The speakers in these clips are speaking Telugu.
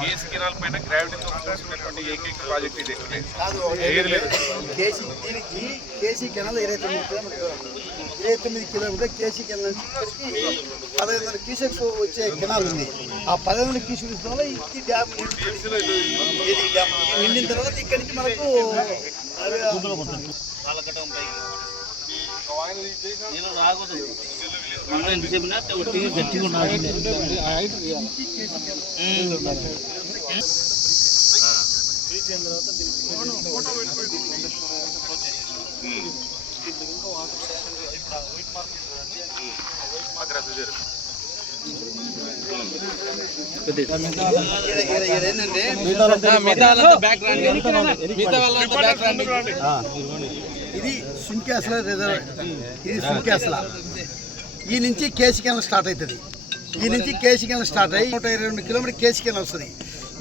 కేసీ కెనాల్ పైన గ్రావిటీతో చూసినటువంటి ఏకైక ప్రాజెక్ట్ ఇది. దీనికి KC canal 29 kilometre KC canal నుంచి 1500 క్యూసెక్స్ వచ్చే కెనాల్ ఉంది. ఆ 1500 క్యూసెక్స్ వల్ల ఈ డ్యామ్ నిండిన తర్వాత ఇక్కడి నుంచి మనకు ఇది సుంకేసల రిజర్వ్. ఇది సుంకేసల. ఈ నుంచి కేసీ కెనాల్ స్టార్ట్ అవుతుంది. ఈ నుంచి కేసీ కెనాల్ స్టార్ట్ అయ్యి 122 కిలోమీటర్ కేసీ కెనాల్ వస్తుంది.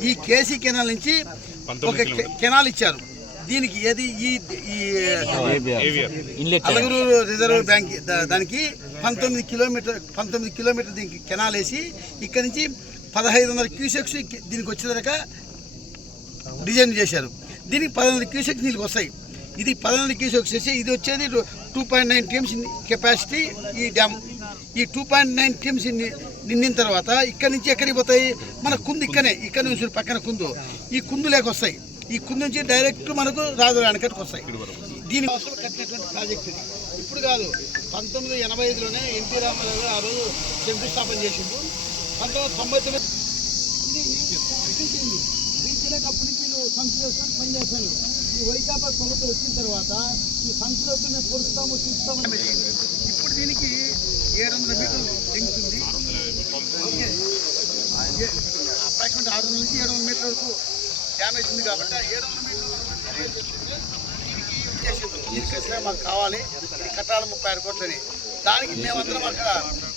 ఈ కేసీ కెనాల్ నుంచి ఒక కెనాల్ ఇచ్చారు దీనికి. ఏది ఈ అలగూరు రిజర్వ్ బ్యాంక్ దానికి 19 కిలోమీటర్ దీనికి కెనాల్ వేసి ఇక్కడ నుంచి 1500 క్యూసెక్స్ దీనికి వచ్చేదాకా డిజైన్ చేశారు. దీనికి 1500 క్యూసెక్స్ నీళ్ళకి వస్తాయి. ఇది 1500 క్యూసెక్స్ వచ్చేసి ఇది వచ్చేది 2.9 టీఎంసీ కెపాసిటీ ఈ డ్యామ్. ఈ 2.9 టీఎంసీ నిండిన తర్వాత ఇక్కడ నుంచి ఎక్కడికి పోతాయి? మన కుందు ఇక్కడ నుంచి పక్కన కుందు, ఈ కుందు లేక వస్తాయి. ఈ కుందు నుంచి డైరెక్ట్ మనకు రాజు ఆనకట్టుకు వస్తాయి. దీని కోసం కట్టినటువంటి ప్రాజెక్ట్ ఇది. ఇప్పుడు కాదు, 1985లోనే ఎన్టీ రామారావు ఆ రోజు శంకుస్థాపన చేసిండు. 1999 అప్పటి నుంచి సంస్థలు వేసుకొని పనిచేస్తాను. ఈ వైకాపా ప్రభుత్వం వచ్చిన తర్వాత ఈ సంస్థలతో మేము పొరుస్తాము చూస్తాము. ఇప్పుడు దీనికి 700 మీటర్లు లెంగ్త్ ఉంది. ఓకే, అప్రాక్సిమేట్ 600 నుంచి 700 మీటర్ల వరకు డ్యామేజ్ ఉంది. కాబట్టి 700 మీటర్ల దీనికి మాకు కావాలి. ఇది కట్టాలి 36 కోట్లని. దానికి మేమందరం అక్కడ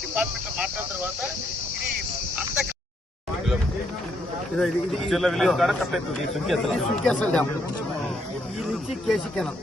డిపార్ట్మెంట్లో మాట్లాడిన తర్వాత ఇది అంత సుంకేసల డ్యామ్. ఈ నుంచి కేసీ కెనాల్